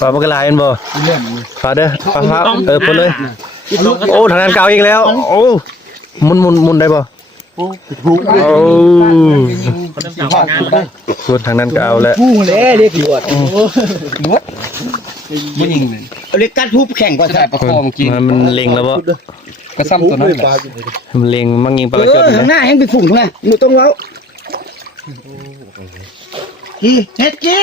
ปลามันก็ลายมันบ่ปลาเด้อปลาพาปนเลยโอ้ทางนั้นเก่าอีกแล้วโอ้มุนได้บ่โอ้ส่วนทางนั้นก็เอาแล้วผู้เลยเรียกหลวดไม่ยิงเลยเรียกกัดผู้แข่งก็ใช่ประคองกินมันเล็งแล้วบ่กระซ้ำตัวนั้นมันเล็งมั่งยิงปลากระจนข้างหน้ายังไปฝุ่งไงอยู่ตรงเรากี่เฮ็ดกี่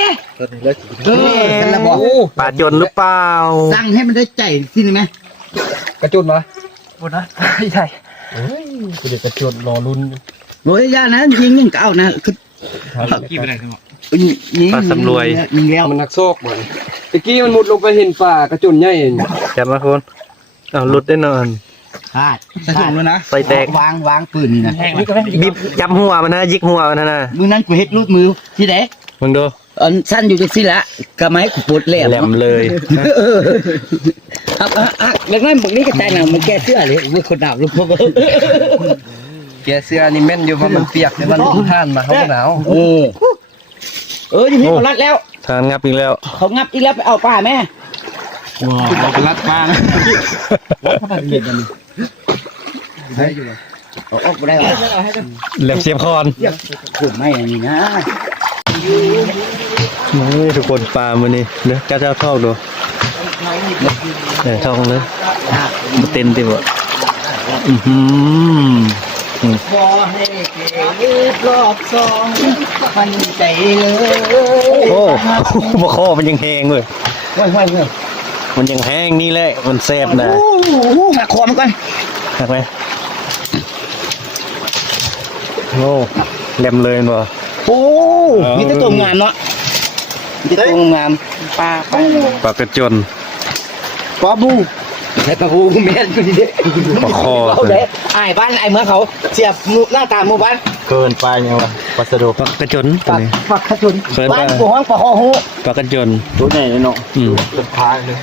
กันละบอกปลาจนหรือเปล่าสั่งให้มันได้ใจสิไหมกระจุนวะบนนะใช่กูเด็กกระจุนรอลุ้นโอ้ยยานะยิงยังเก่านะคือกี่ไปไหนครับปลาสำรวยยิงแล้วมันนักโซกเหมือนตะกี้มันมุดลงไปเห็นป่ากระจุนใหญ่จับมาคนเอาหลุดได้นอนพลาดแล้วนะใส่แตกวางปืนนี่นะบิบจับหัวมันนะยิกหัวมันนะมือนั้นกูเฮ็ดรูดมือที่ไหนมึงดูอันสั้นอยู่จังซี่ละก็ไม่กูปวดแหลมเลยแล้วนั่นพวกนี้ก็ใจหนังมันแก้เสื้อเลยมือคนดาบลูกพวกแก้เสื้อนี่แม่นอยู่เพราะมันเปียกในวันท่านมาเขาหนาวที่นี่เขารัดแล้วทางงับอีกแล้วเขางับอีกแล้วไปเอาป้าแม่ว้าวรัดป้านะได้อยู่เอาออกไปได้แหลมเสียบคอนขุดไม่อย่างนี้นะนี่ทุกคนปลามันนี่เนื้อกระเจ้าทองดูทองเลยเต็มบ่พอให้เก็บรอบสองมันใจเลยโอ้บะคอมันยังแห้งเลยมันยังแห้งนี่แหละมันแซ่บนะหักคอมันก่อนหักไหมโอ้แหลมเลยบ่โอ้มีแต่ตัวงามเนาะมีแต่ตัวงามปลากระจนปลาบูไอ้ปลาบูแม่นกูดิเด้ปลาคอไอ้บ้านไอ้เมื่อเขาเสียบหน้าตาหมู่บ้านเกินไปยังวะปลาสะดุปลากระจนปลากระจนบ้านกูห้องปลาคอหูปลากระจนตัวไหนเนาะสุดท้ายเลย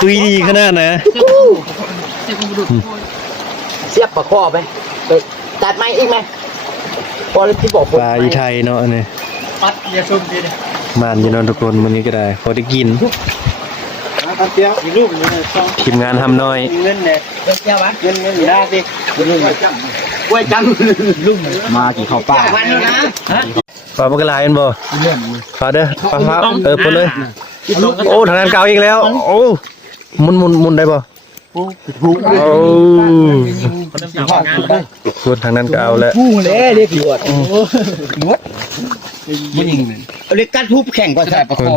ตุยดีขนาดนะเสียบปลาคอไปตัดไม้อีกไหมพอที่บอกปลาอีไทยเนาะเนี่ยปัดเยาชมดีเลยมันอยู่นอนทุกคนวันนี้ก็ได้พอได้กินทีมงานทำน้อยเงินเนี่ยเจ้าวะเงินหน้าดิกล้วยจังลุงมากี่ข้าวปลาปลามันก็ลายมันบ่ปลาเด้อปลาปนเลยโอ้ทางนั้นเก่าอีกแล้วโอ้มุนได้บ่โอ้ส่วนทางนั้นก็เอาแล้วผู้เลยเรียกหลวดไม่ยิงเลยเรียกกัดผู้แข่งก็ใช่ประคอง